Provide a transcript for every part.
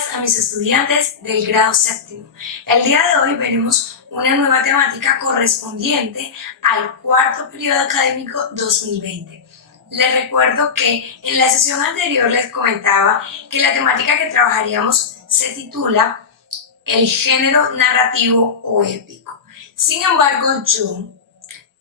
días a mis estudiantes del grado séptimo. El día de hoy veremos una nueva temática correspondiente al cuarto periodo académico 2020. Les recuerdo que en la sesión anterior les comentaba que la temática que trabajaríamos se titula el género narrativo o épico. Sin embargo, yo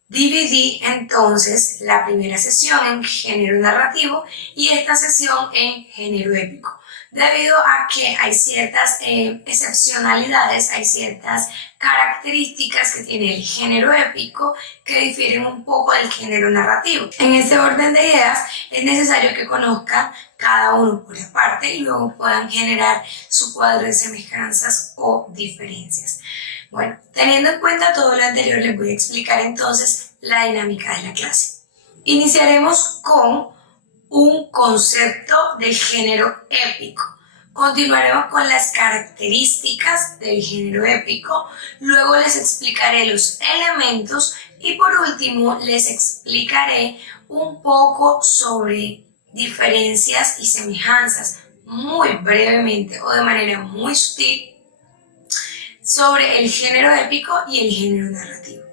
dividí entonces la primera sesión en género narrativo y esta sesión en género épico, debido a que hay ciertas excepcionalidades, hay ciertas características que tiene el género épico que difieren un poco del género narrativo. En este orden de ideas es necesario que conozcan cada uno por aparte y luego puedan generar su cuadro de semejanzas o diferencias. Bueno, teniendo en cuenta todo lo anterior, les voy a explicar entonces la dinámica de la clase. Iniciaremos con un concepto de género épico. Continuaremos con las características del género épico, luego les explicaré los elementos y por último les explicaré un poco sobre diferencias y semejanzas muy brevemente o de manera muy sutil sobre el género épico y el género narrativo.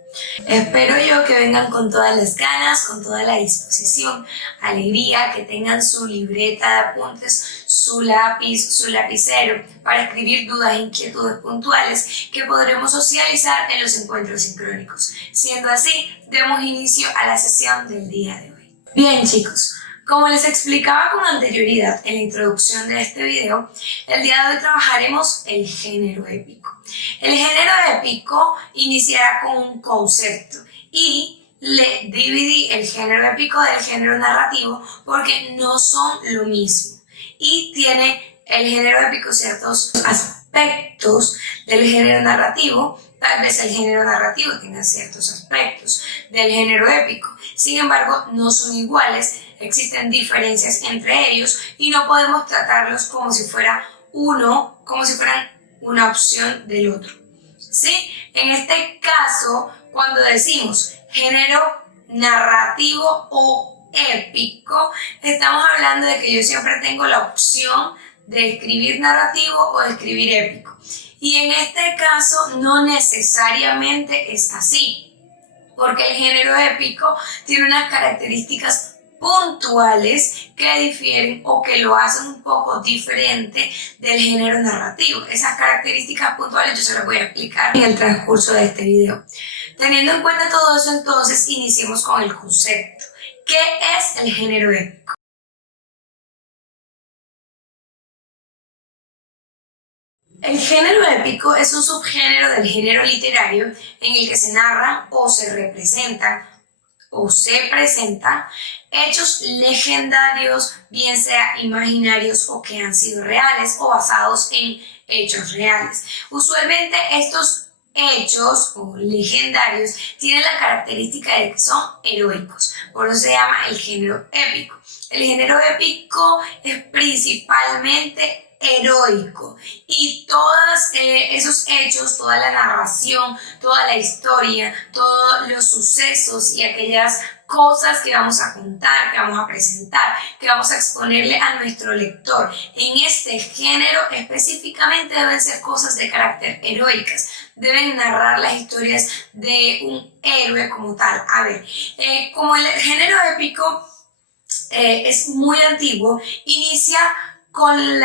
Espero yo que vengan con todas las ganas, con toda la disposición, alegría, que tengan su libreta de apuntes, su lápiz, su lapicero para escribir dudas e inquietudes puntuales que podremos socializar en los encuentros sincrónicos. Siendo así, demos inicio a la sesión del día de hoy. Bien, chicos. Como les explicaba con anterioridad en la introducción de este video, el día de hoy trabajaremos el género épico. El género épico iniciará con un concepto y le dividí el género épico del género narrativo porque no son lo mismo y tiene el género épico ciertos aspectos del género narrativo. Tal vez el género narrativo tenga ciertos aspectos del género épico, sin embargo no son iguales. Existen diferencias entre ellos y no podemos tratarlos como si fueran una opción del otro. ¿Sí? En este caso, cuando decimos género narrativo o épico, estamos hablando de que yo siempre tengo la opción de escribir narrativo o de escribir épico. Y en este caso no necesariamente es así, porque el género épico tiene unas características puntuales que difieren o que lo hacen un poco diferente del género narrativo. Esas características puntuales yo se las voy a explicar en el transcurso de este video. Teniendo en cuenta todo eso, entonces iniciemos con el concepto. ¿Qué es el género épico? El género épico es un subgénero del género literario en el que se narra o se representa o se presentan hechos legendarios, bien sea imaginarios o que han sido reales o basados en hechos reales. Usualmente estos hechos o legendarios tienen la característica de que son heroicos, por eso se llama el género épico. El género épico es principalmente heroico y todos esos hechos, toda la narración, toda la historia, todos los sucesos y aquellas cosas que vamos a contar, que vamos a presentar, que vamos a exponerle a nuestro lector en este género específicamente deben ser cosas de carácter heroicas, deben narrar las historias de un héroe como tal. A ver, como el género épico es muy antiguo, inicia con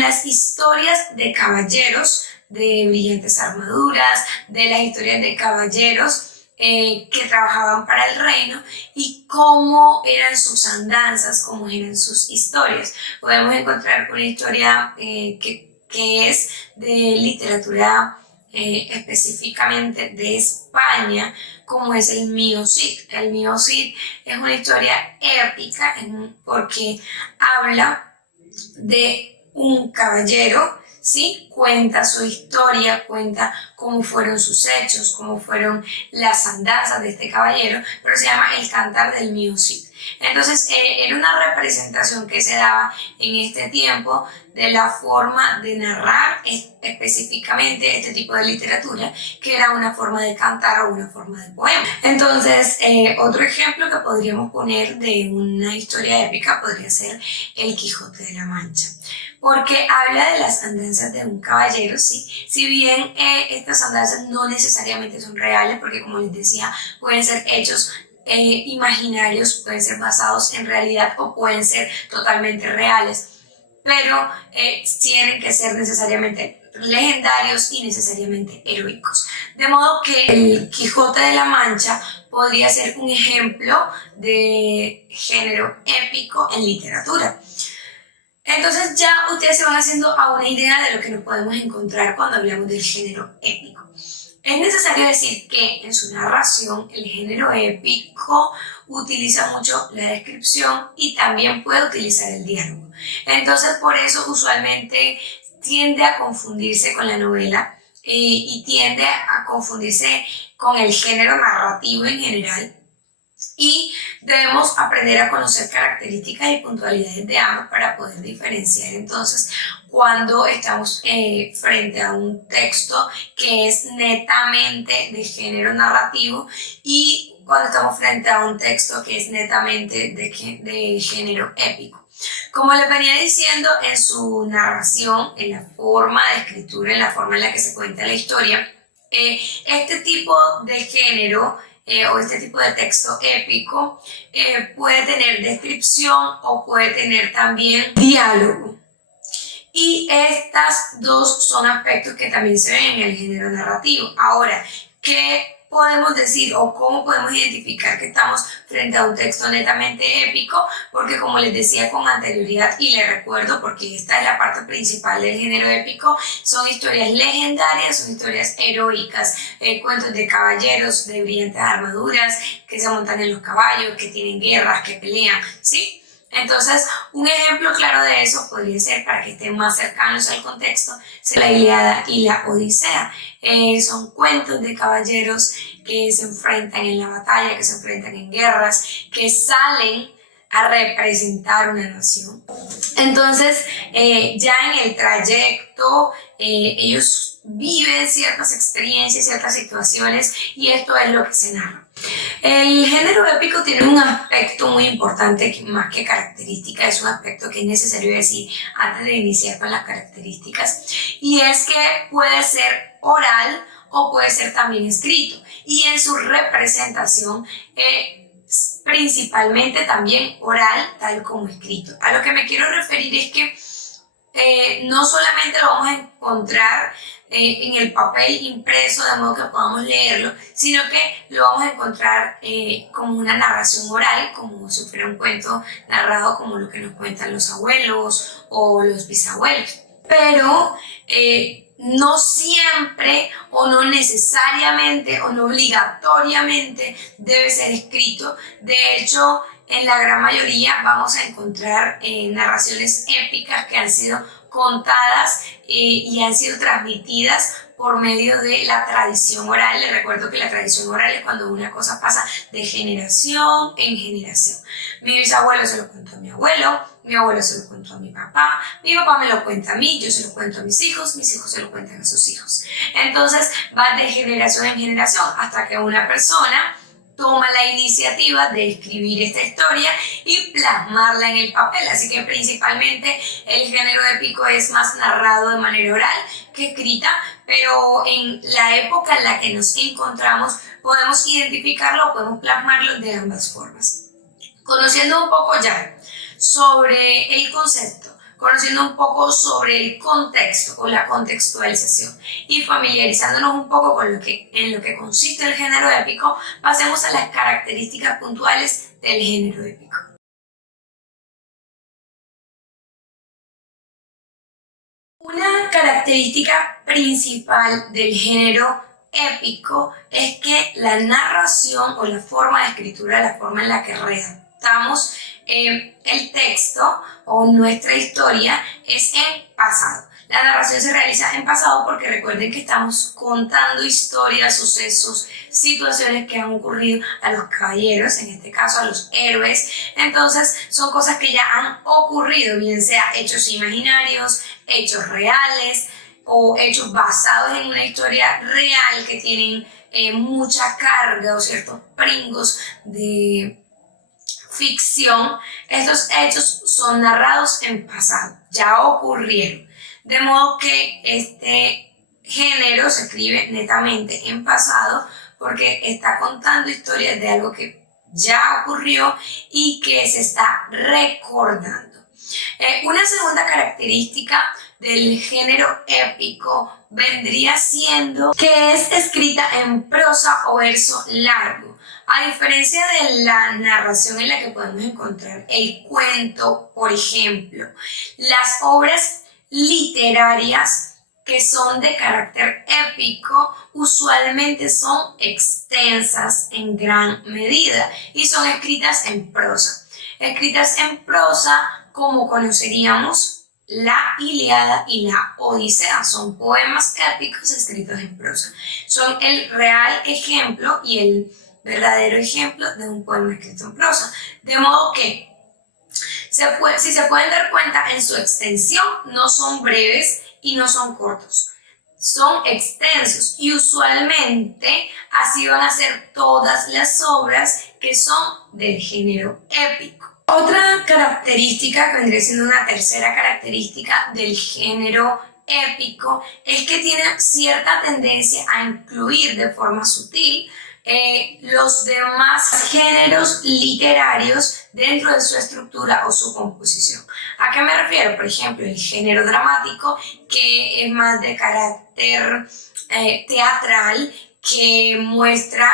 las historias de caballeros, de brillantes armaduras, de las historias de caballeros que trabajaban para el reino y cómo eran sus andanzas, cómo eran sus historias. Podemos encontrar una historia que es de literatura específicamente de España, como es el Mío Cid. El Mío Cid es una historia épica porque habla de un caballero, ¿sí? Cuenta su historia, cuenta cómo fueron sus hechos, cómo fueron las andanzas de este caballero, pero se llama El Cantar del Mío Cid. Entonces, era una representación que se daba en este tiempo de la forma de narrar específicamente este tipo de literatura, que era una forma de cantar o una forma de poema. Entonces, otro ejemplo que podríamos poner de una historia épica podría ser El Quijote de la Mancha, porque habla de las andanzas de un caballero, sí. Si bien estas andanzas no necesariamente son reales, porque como les decía, pueden ser hechos imaginarios, pueden ser basados en realidad o pueden ser totalmente reales, pero tienen que ser necesariamente legendarios y necesariamente heroicos. De modo que El Quijote de la Mancha podría ser un ejemplo de género épico en literatura. Entonces ya ustedes se van haciendo a una idea de lo que nos podemos encontrar cuando hablamos del género épico. Es necesario decir que en su narración el género épico utiliza mucho la descripción y también puede utilizar el diálogo. Entonces por eso usualmente tiende a confundirse con la novela y tiende a confundirse con el género narrativo en general. Y debemos aprender a conocer características y puntualidades de ambas para poder diferenciar entonces cuando estamos frente a un texto que es netamente de género narrativo y cuando estamos frente a un texto que es netamente de género épico. Como les venía diciendo, en su narración, en la forma de escritura, en la forma en la que se cuenta la historia, este tipo de género o este tipo de texto épico puede tener descripción o puede tener también diálogo. Y estas dos son aspectos que también se ven en el género narrativo. Ahora, ¿qué podemos decir o cómo podemos identificar que estamos frente a un texto netamente épico? Porque como les decía con anterioridad y les recuerdo, porque esta es la parte principal del género épico, son historias legendarias, son historias heroicas, cuentos de caballeros de brillantes armaduras que se montan en los caballos, que tienen guerras, que pelean, ¿sí? Entonces, un ejemplo claro de eso podría ser, para que estén más cercanos al contexto, la Ilíada y la Odisea. Son cuentos de caballeros que se enfrentan en la batalla, que se enfrentan en guerras, que salen a representar una nación. Entonces, ya en el trayecto, ellos viven ciertas experiencias, ciertas situaciones, y esto es lo que se narra. El género épico tiene un aspecto muy importante, más que característica, es un aspecto que es necesario decir antes de iniciar con las características, y es que puede ser oral o puede ser también escrito, y en su representación principalmente también oral, tal como escrito. A lo que me quiero referir es que no solamente lo vamos a encontrar en el papel impreso de modo que podamos leerlo, sino que lo vamos a encontrar como una narración oral, como si fuera un cuento narrado como lo que nos cuentan los abuelos o los bisabuelos. Pero no siempre o no necesariamente o no obligatoriamente debe ser escrito. De hecho, en la gran mayoría vamos a encontrar narraciones épicas que han sido contadas y han sido transmitidas por medio de la tradición oral. Les recuerdo que la tradición oral es cuando una cosa pasa de generación en generación. Mi bisabuelo se lo contó a mi abuelo se lo contó a mi papá me lo cuenta a mí, yo se lo cuento a mis hijos se lo cuentan a sus hijos. Entonces va de generación en generación hasta que una persona toma la iniciativa de escribir esta historia y plasmarla en el papel. Así que principalmente el género épico es más narrado de manera oral que escrita, pero en la época en la que nos encontramos podemos identificarlo, podemos plasmarlo de ambas formas. Conociendo un poco ya sobre el concepto, conociendo un poco sobre el contexto o la contextualización y familiarizándonos un poco con en lo que consiste el género épico, pasemos a las características puntuales del género épico. Una característica principal del género épico es que la narración o la forma de escritura, la forma en la que redactamos el texto o nuestra historia es en pasado. La narración se realiza en pasado porque recuerden que estamos contando historias, sucesos, situaciones que han ocurrido a los caballeros, en este caso a los héroes. Entonces son cosas que ya han ocurrido, bien sea hechos imaginarios, hechos reales o hechos basados en una historia real que tienen mucha carga o ciertos pringos de ficción. Estos hechos son narrados en pasado, ya ocurrieron. De modo que este género se escribe netamente en pasado porque está contando historias de algo que ya ocurrió y que se está recordando. Una segunda característica del género épico vendría siendo que es escrita en prosa o verso largo. A diferencia de la narración en la que podemos encontrar el cuento, por ejemplo, las obras literarias que son de carácter épico usualmente son extensas en gran medida y son escritas en prosa. Escritas en prosa, como conoceríamos la Ilíada y la Odisea, son poemas épicos escritos en prosa. Son el real ejemplo y el verdadero ejemplo de un poema escrito en prosa. De modo que, si se pueden dar cuenta, en su extensión no son breves y no son cortos. Son extensos y usualmente así van a ser todas las obras que son del género épico. Otra característica, que vendría siendo una tercera característica del género épico, es que tiene cierta tendencia a incluir de forma sutil los demás géneros literarios dentro de su estructura o su composición. ¿A qué me refiero? Por ejemplo, el género dramático, que es más de carácter teatral, que muestra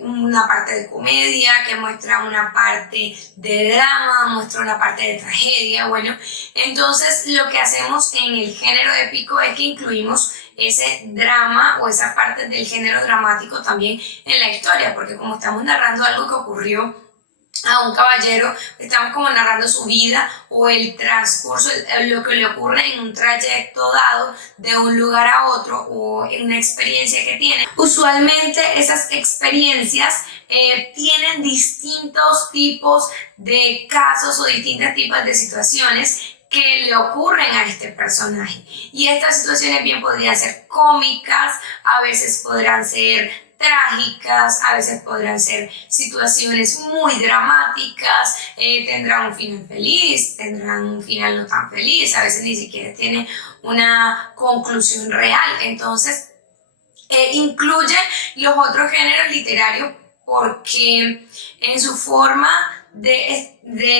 una parte de comedia, que muestra una parte de drama, muestra una parte de tragedia. Bueno, entonces lo que hacemos en el género épico es que incluimos ese drama o esa parte del género dramático también en la historia, porque como estamos narrando algo que ocurrió a un caballero, estamos como narrando su vida o el transcurso, lo que le ocurre en un trayecto dado de un lugar a otro o en una experiencia que tiene. Usualmente esas experiencias tienen distintos tipos de casos o distintos tipos de situaciones que le ocurren a este personaje. Y estas situaciones bien podrían ser cómicas, a veces podrán ser trágicas, a veces podrán ser situaciones muy dramáticas, tendrán un final feliz, tendrán un final no tan feliz, a veces ni siquiera tiene una conclusión real. Entonces, incluye los otros géneros literarios porque en su forma de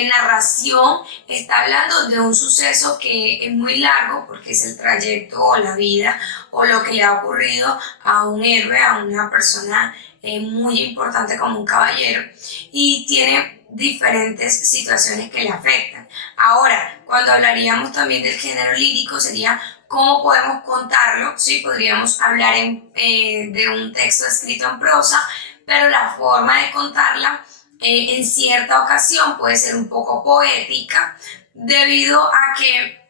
narración está hablando de un suceso que es muy largo porque es el trayecto o la vida o lo que le ha ocurrido a un héroe, a una persona muy importante como un caballero, y tiene diferentes situaciones que le afectan. Ahora, cuando hablaríamos también del género lírico, sería cómo podemos contarlo. Sí, podríamos hablar de un texto escrito en prosa, pero la forma de contarla en cierta ocasión puede ser un poco poética, debido a que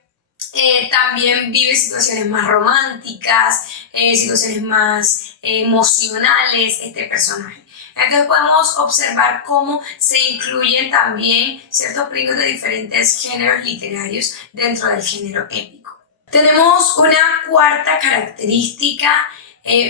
también vive situaciones más románticas, situaciones más emocionales este personaje. Entonces podemos observar cómo se incluyen también ciertos pringos de diferentes géneros literarios dentro del género épico. Tenemos una cuarta característica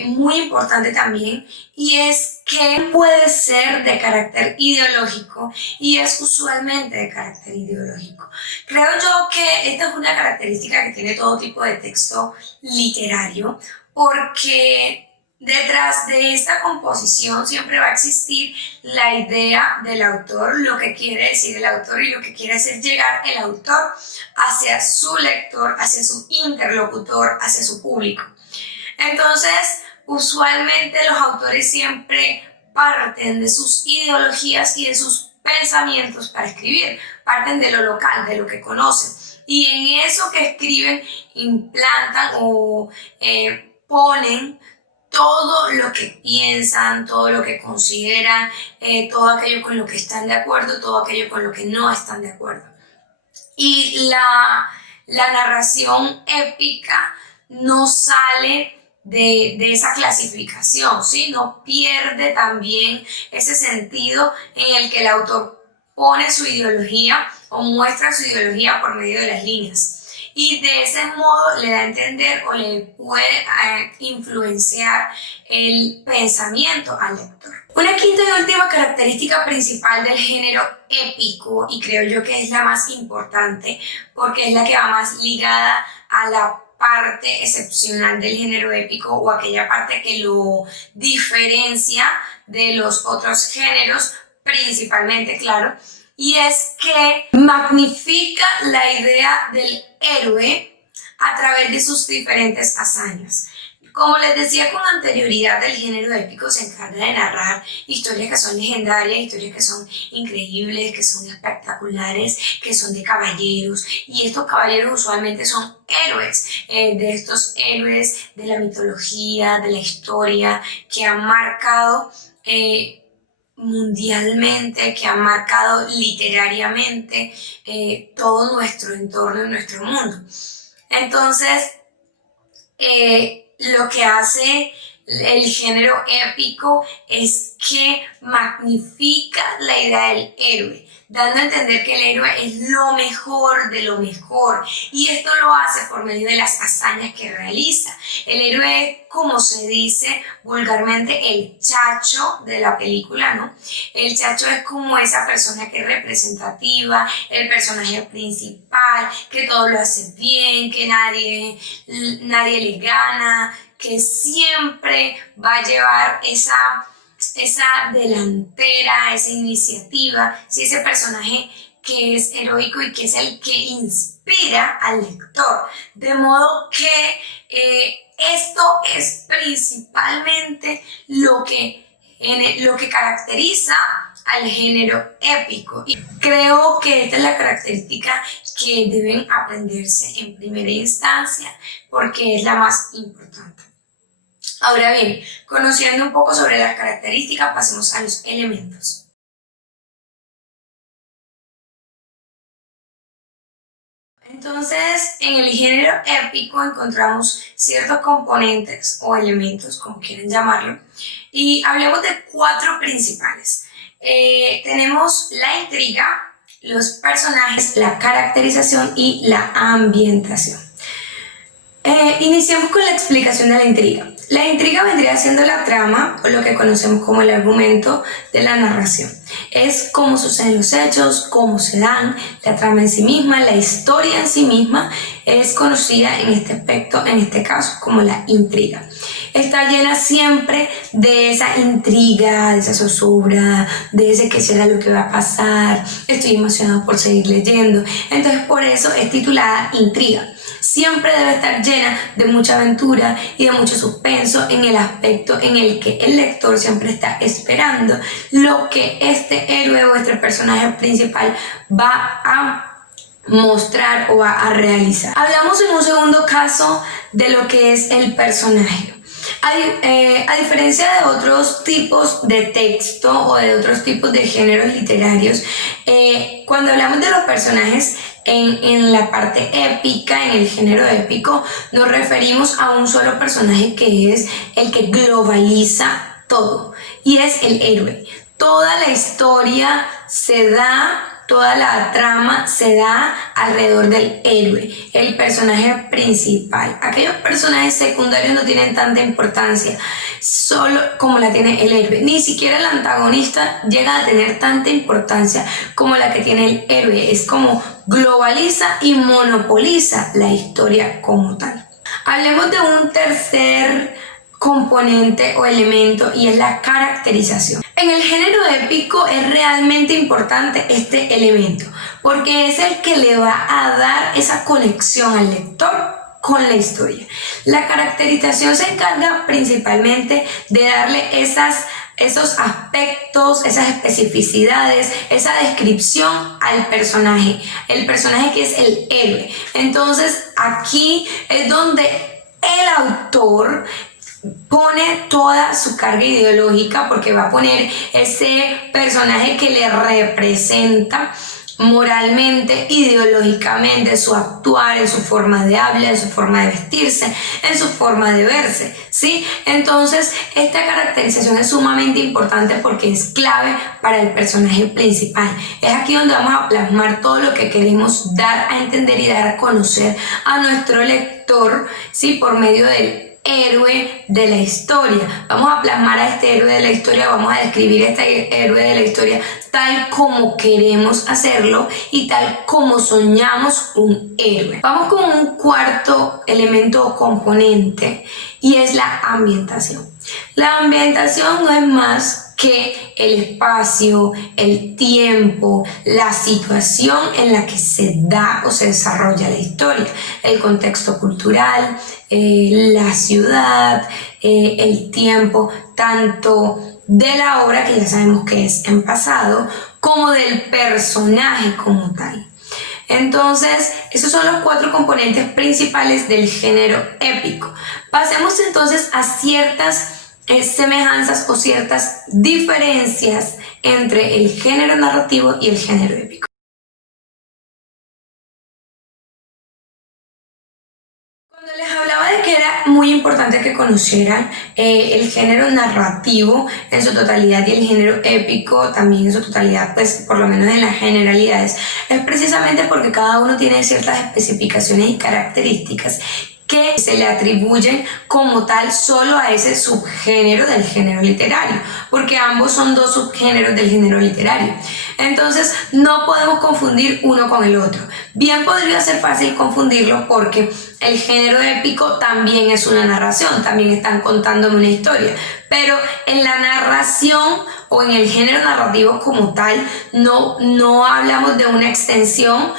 muy importante también, y es que puede ser de carácter ideológico y es usualmente de carácter ideológico. Creo yo que esta es una característica que tiene todo tipo de texto literario, porque detrás de esta composición siempre va a existir la idea del autor, lo que quiere decir el autor y lo que quiere hacer llegar el autor hacia su lector, hacia su interlocutor, hacia su público. Entonces, usualmente los autores siempre parten de sus ideologías y de sus pensamientos para escribir, parten de lo local, de lo que conocen, y en eso que escriben implantan o ponen todo lo que piensan, todo lo que consideran, todo aquello con lo que están de acuerdo, todo aquello con lo que no están de acuerdo. Y la narración épica no sale de esa clasificación, ¿sí? No pierde también ese sentido en el que el autor pone su ideología o muestra su ideología por medio de las líneas. Y de ese modo le da a entender o le puede influenciar el pensamiento al lector. Una quinta y última característica principal del género épico, y creo yo que es la más importante porque es la que va más ligada a la parte excepcional del género épico o aquella parte que lo diferencia de los otros géneros, principalmente, claro, y es que magnifica la idea del héroe a través de sus diferentes hazañas. Como les decía con anterioridad, el género épico se encarga de narrar historias que son legendarias, historias que son increíbles, que son espectaculares, que son de caballeros, y estos caballeros usualmente son héroes, de estos héroes de la mitología, de la historia, que han marcado mundialmente, que han marcado literariamente todo nuestro entorno y nuestro mundo. Entonces, lo que hace el género épico es que magnifica la idea del héroe, dando a entender que el héroe es lo mejor de lo mejor, y esto lo hace por medio de las hazañas que realiza. El héroe es, como se dice vulgarmente, el chacho de la película, ¿no? El chacho es como esa persona que es representativa, el personaje principal, que todo lo hace bien, que nadie le gana, que siempre va a llevar esa delantera, esa iniciativa, ¿sí? Ese personaje que es heroico y que es el que inspira al lector. De modo que esto es principalmente lo que caracteriza al género épico. Y creo que esta es la característica que deben aprenderse en primera instancia porque es la más importante. Ahora bien, conociendo un poco sobre las características, pasemos a los elementos. Entonces, en el género épico encontramos ciertos componentes o elementos, como quieran llamarlo, y hablemos de 4 principales. Tenemos la intriga, los personajes, la caracterización y la ambientación. Iniciamos con la explicación de la intriga. La intriga vendría siendo la trama, o lo que conocemos como el argumento de la narración. Es cómo suceden los hechos, cómo se dan, la trama en sí misma, la historia en sí misma es conocida en este aspecto, en este caso, como la intriga. Está llena siempre de esa intriga, de esa zozobra, de ese qué será lo que va a pasar, estoy emocionado por seguir leyendo. Entonces, por eso es titulada intriga. Siempre debe estar llena de mucha aventura y de mucho suspenso en el aspecto en el que el lector siempre está esperando lo que este héroe o este personaje principal va a mostrar o va a realizar. Hablamos en un segundo caso de lo que es el personaje. A diferencia de otros tipos de texto o de otros tipos de géneros literarios, cuando hablamos de los personajes en la parte épica, en el género épico, nos referimos a un solo personaje que es el que globaliza todo, y es el héroe. Toda la historia se da, toda la trama se da alrededor del héroe, el personaje principal. Aquellos personajes secundarios no tienen tanta importancia, solo como la tiene el héroe. Ni siquiera el antagonista llega a tener tanta importancia como la que tiene el héroe. Es como globaliza y monopoliza la historia como tal. Hablemos de un tercer componente o elemento, y es la caracterización. En el género épico es realmente importante este elemento porque es el que le va a dar esa conexión al lector con la historia. La caracterización se encarga principalmente de darle esos aspectos, esas especificidades, esa descripción al personaje, el personaje que es el héroe. Entonces aquí es donde el autor pone toda su carga ideológica, porque va a poner ese personaje que le representa moralmente, ideológicamente, su actuar, en su forma de hablar, en su forma de vestirse, en su forma de verse, ¿sí? Entonces, esta caracterización es sumamente importante porque es clave para el personaje principal. Es aquí donde vamos a plasmar todo lo que queremos dar a entender y dar a conocer a nuestro lector, ¿sí? Por medio del héroe de la historia. Vamos a plasmar a este héroe de la historia, vamos a describir a este héroe de la historia tal como queremos hacerlo y tal como soñamos un héroe. Vamos con un cuarto elemento o componente y es la ambientación. La ambientación no es más que el espacio, el tiempo, la situación en la que se da o se desarrolla la historia, el contexto cultural, la ciudad, el tiempo, tanto de la obra, que ya sabemos que es en pasado, como del personaje como tal. Entonces, esos son los 4 componentes principales del género épico. Pasemos entonces a ciertas semejanzas o ciertas diferencias entre el género narrativo y el género épico. Cuando les hablaba de que era muy importante que conocieran el género narrativo en su totalidad y el género épico también en su totalidad, pues por lo menos en las generalidades, es precisamente porque cada uno tiene ciertas especificaciones y características que se le atribuyen como tal solo a ese subgénero del género literario, porque ambos son 2 subgéneros del género literario. Entonces no podemos confundir uno con el otro. Bien podría ser fácil confundirlo porque el género épico también es una narración, también están contándome una historia, pero en la narración o en el género narrativo como tal no hablamos de una extensión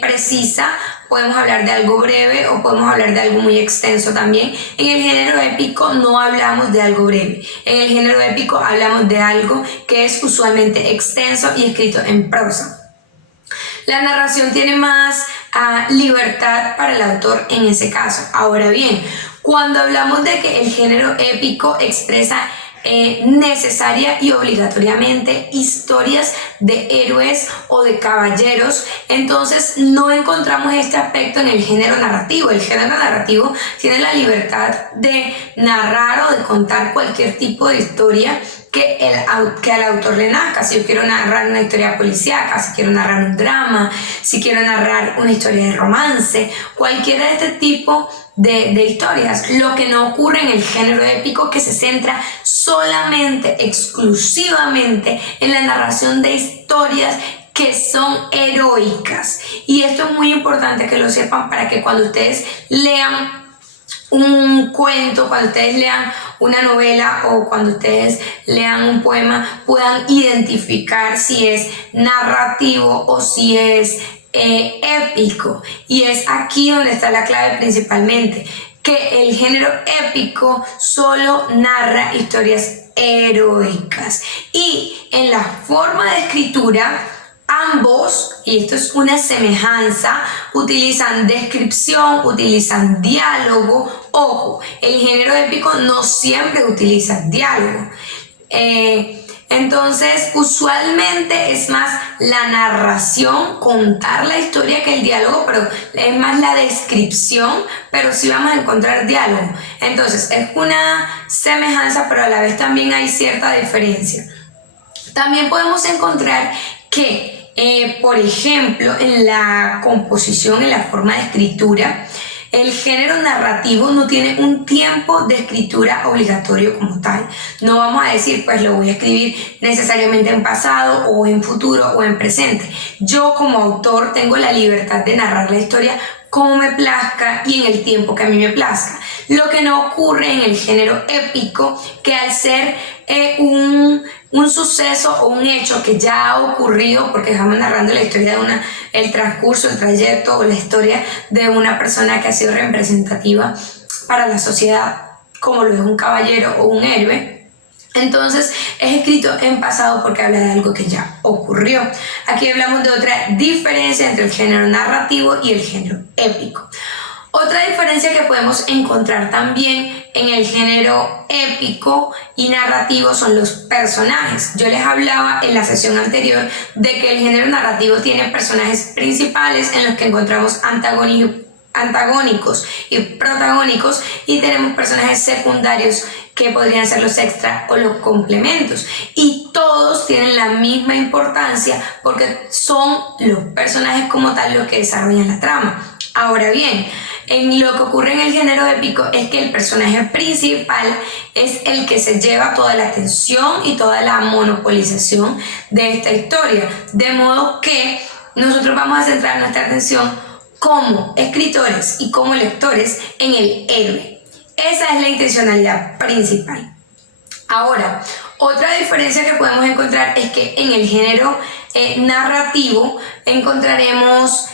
precisa. Podemos hablar de algo breve o podemos hablar de algo muy extenso también. En el género épico no hablamos de algo breve. En el género épico hablamos de algo que es usualmente extenso y escrito en prosa. La narración tiene más libertad para el autor en ese caso. Ahora bien, cuando hablamos de que el género épico expresa necesaria y obligatoriamente historias de héroes o de caballeros, entonces no encontramos este aspecto en el género narrativo. El género narrativo tiene la libertad de narrar o de contar cualquier tipo de historia que al autor le nazca. Si yo quiero narrar una historia policíaca, si quiero narrar un drama, si quiero narrar una historia de romance, cualquiera de este tipo de historias. Lo que no ocurre en el género épico, que se centra solamente, exclusivamente en la narración de historias que son heroicas. Y esto es muy importante que lo sepan para que cuando ustedes lean un cuento, cuando ustedes lean una novela o cuando ustedes lean un poema, puedan identificar si es narrativo o si es épico. Y es aquí donde está la clave principalmente, que el género épico solo narra historias heroicas, y en la forma de escritura ambos, y esto es una semejanza, utilizan descripción, utilizan diálogo. Ojo, el género épico no siempre utiliza diálogo. Entonces, usualmente es más la narración, contar la historia, que el diálogo, pero es más la descripción, pero sí vamos a encontrar diálogo. Entonces, es una semejanza, pero a la vez también hay cierta diferencia. También podemos encontrar que, por ejemplo, en la composición, en la forma de escritura, el género narrativo no tiene un tiempo de escritura obligatorio como tal. No vamos a decir, pues lo voy a escribir necesariamente en pasado o en futuro o en presente. Yo como autor tengo la libertad de narrar la historia como me plazca y en el tiempo que a mí me plazca. Lo que no ocurre en el género épico, que al ser un suceso o un hecho que ya ha ocurrido, porque estamos narrando la historia de el transcurso, el trayecto o la historia de una persona que ha sido representativa para la sociedad, como lo es un caballero o un héroe, entonces es escrito en pasado porque habla de algo que ya ocurrió. Aquí hablamos de otra diferencia entre el género narrativo y el género épico. Otra diferencia que podemos encontrar también en el género épico y narrativo son los personajes. Yo les hablaba en la sesión anterior de que el género narrativo tiene personajes principales en los que encontramos antagónicos y protagónicos, y tenemos personajes secundarios que podrían ser los extra o los complementos, y todos tienen la misma importancia porque son los personajes como tal los que desarrollan la trama. Ahora bien, en lo que ocurre en el género épico es que el personaje principal es el que se lleva toda la atención y toda la monopolización de esta historia, de modo que nosotros vamos a centrar nuestra atención como escritores y como lectores en el héroe. Esa es la intencionalidad principal. Ahora, otra diferencia que podemos encontrar es que en el género narrativo encontraremos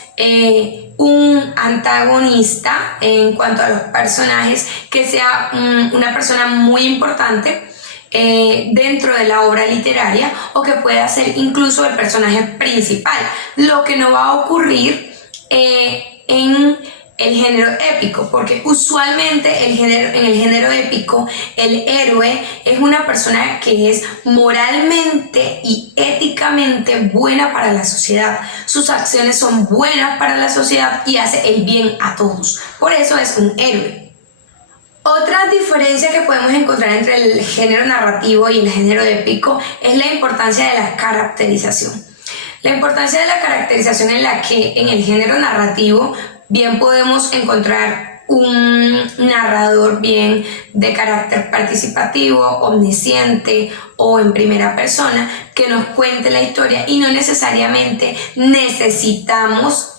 un antagonista en cuanto a los personajes que sea una persona muy importante dentro de la obra literaria, o que pueda ser incluso el personaje principal, lo que no va a ocurrir en el género épico, porque usualmente en el género épico el héroe es una persona que es moralmente y éticamente buena para la sociedad. Sus acciones son buenas para la sociedad y hace el bien a todos. Por eso es un héroe. Otra diferencia que podemos encontrar entre el género narrativo y el género épico es la importancia de la caracterización. La importancia de la caracterización, en la que en el género narrativo bien podemos encontrar un narrador bien de carácter participativo, omnisciente o en primera persona, que nos cuente la historia, y no necesariamente necesitamos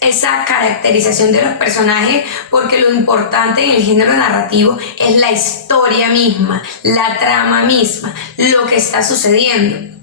esa caracterización de los personajes, porque lo importante en el género narrativo es la historia misma, la trama misma, lo que está sucediendo.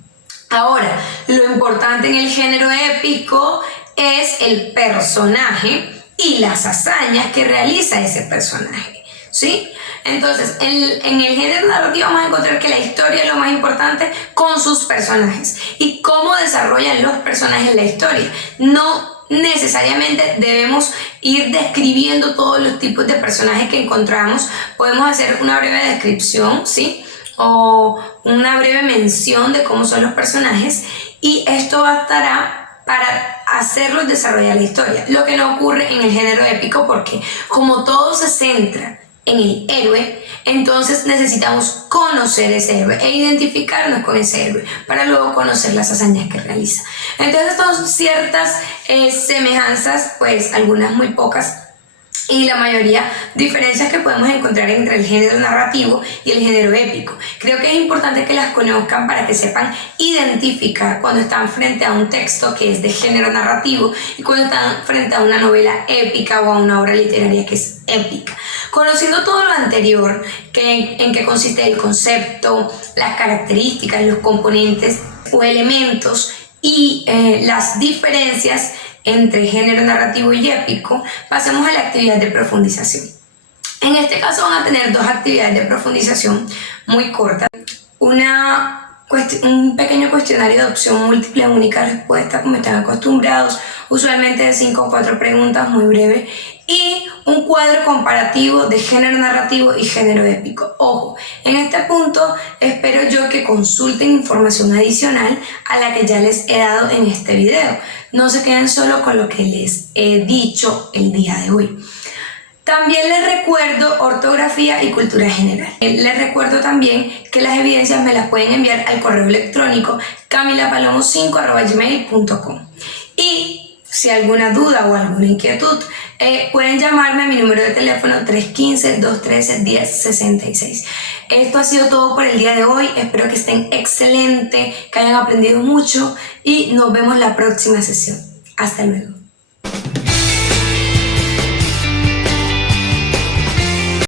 Ahora, lo importante en el género épico es el personaje y las hazañas que realiza ese personaje, ¿sí? Entonces, en el género narrativo vamos a encontrar que la historia es lo más importante, con sus personajes y cómo desarrollan los personajes la historia. No necesariamente debemos ir describiendo todos los tipos de personajes que encontramos. Podemos hacer una breve descripción, ¿sí?, o una breve mención de cómo son los personajes, y esto bastará para hacerlos desarrollar la historia, lo que no ocurre en el género épico, porque como todo se centra en el héroe, entonces necesitamos conocer ese héroe e identificarnos con ese héroe para luego conocer las hazañas que realiza. Entonces son ciertas semejanzas, pues algunas muy pocas, y la mayoría diferencias que podemos encontrar entre el género narrativo y el género épico. Creo que es importante que las conozcan para que sepan identificar cuando están frente a un texto que es de género narrativo y cuando están frente a una novela épica o a una obra literaria que es épica. Conociendo todo lo anterior, en qué consiste el concepto, las características, los componentes o elementos y las diferencias entre género narrativo y épico, pasemos a la actividad de profundización. En este caso van a tener dos actividades de profundización muy cortas. Un pequeño cuestionario de opción múltiple, única respuesta, como están acostumbrados, usualmente de 5 o 4 preguntas, muy breve, y un cuadro comparativo de género narrativo y género épico. Ojo, en este punto espero yo que consulten información adicional a la que ya les he dado en este video. No se queden solo con lo que les he dicho el día de hoy. También les recuerdo ortografía y cultura general. Les recuerdo también que las evidencias me las pueden enviar al correo electrónico camilapalomo5@gmail.com. Y si alguna duda o alguna inquietud, pueden llamarme a mi número de teléfono 315-213-1066. Esto ha sido todo por el día de hoy. Espero que estén excelentes, que hayan aprendido mucho, y nos vemos la próxima sesión. Hasta luego.